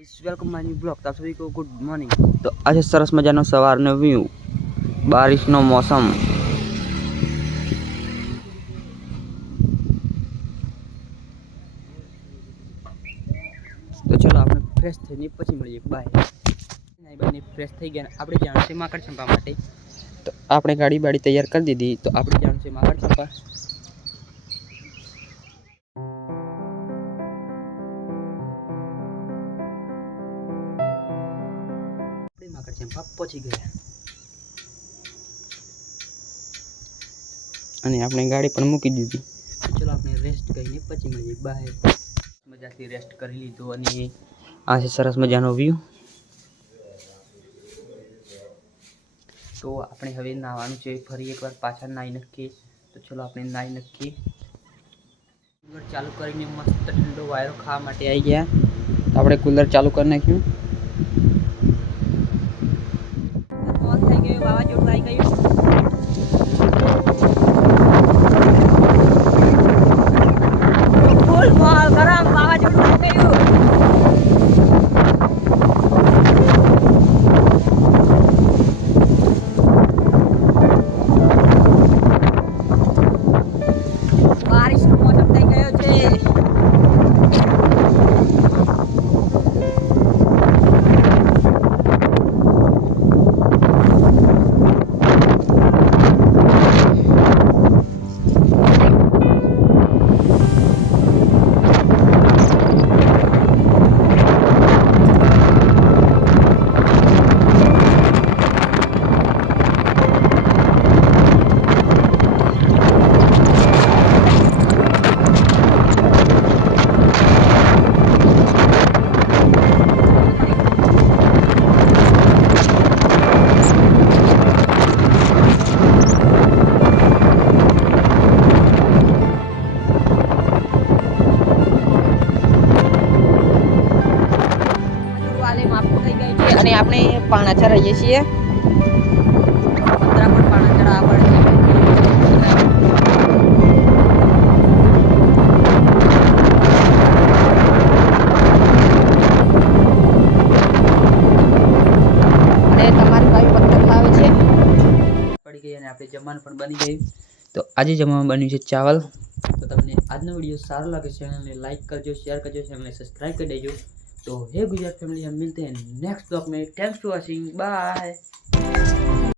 Welcome my new blog. आप सभी को गुड मॉर्निंग। तो आज सरस मजानो सवारनो व्यू, बारिशनो मौसम। तो चलो આપણે ફ્રેશ થઈને પછી મળીએ। બાય। નાઈ બાઈને ફ્રેશ થઈ ગયા, આપણે જાણ છે માકડ ચંપા માટે। તો આપણે ગાડી બાડી તૈયાર કરી દીધી, તો આપણે જાણ છે માકડ ચંપા। माकड़ चंपा पहुंची गया અને આપણે ગાડી પણ મૂકી દીધી। તો ચલો આપણે રેસ્ટ કરીને પછી મળીએ। બાય। મજાથી રેસ્ટ કરી લીધો અને આ છે સરસ મજાનો વ્યૂ। તો આપણે હવે નાવાનું છે, ફરી એકવાર પાછા નાઈ નખીએ। તો ચલો આપણે નાઈ નખીએ। કુલર ચાલુ કરીને મસ્ત ઠંડો વાયરો ખાવા માટે આવી ગયા। તો આપણે કુલર ચાલુ કરી નાખ્યું। અને આપણે પાણાચા રહીએ છીએ। પત્રાકોટ પાણાચા આવડે છે। અને તમારી ભાઈ પત્તર લાવે છે। પડી ગઈ અને આપણે જમવાનું પણ બની ગયું। તો આજે જમવામાં બન્યું છે ચાવલ। તો તમને આજનો વિડીયો સારો લાગે ચેનલને लाइक करजो, शेयर करजो, चैनल सब्सक्राइब कर देजो। तो हे गुजरात फैमिली, हम मिलते हैं नेक्स्ट ब्लॉग में। Thanks for watching. बाय।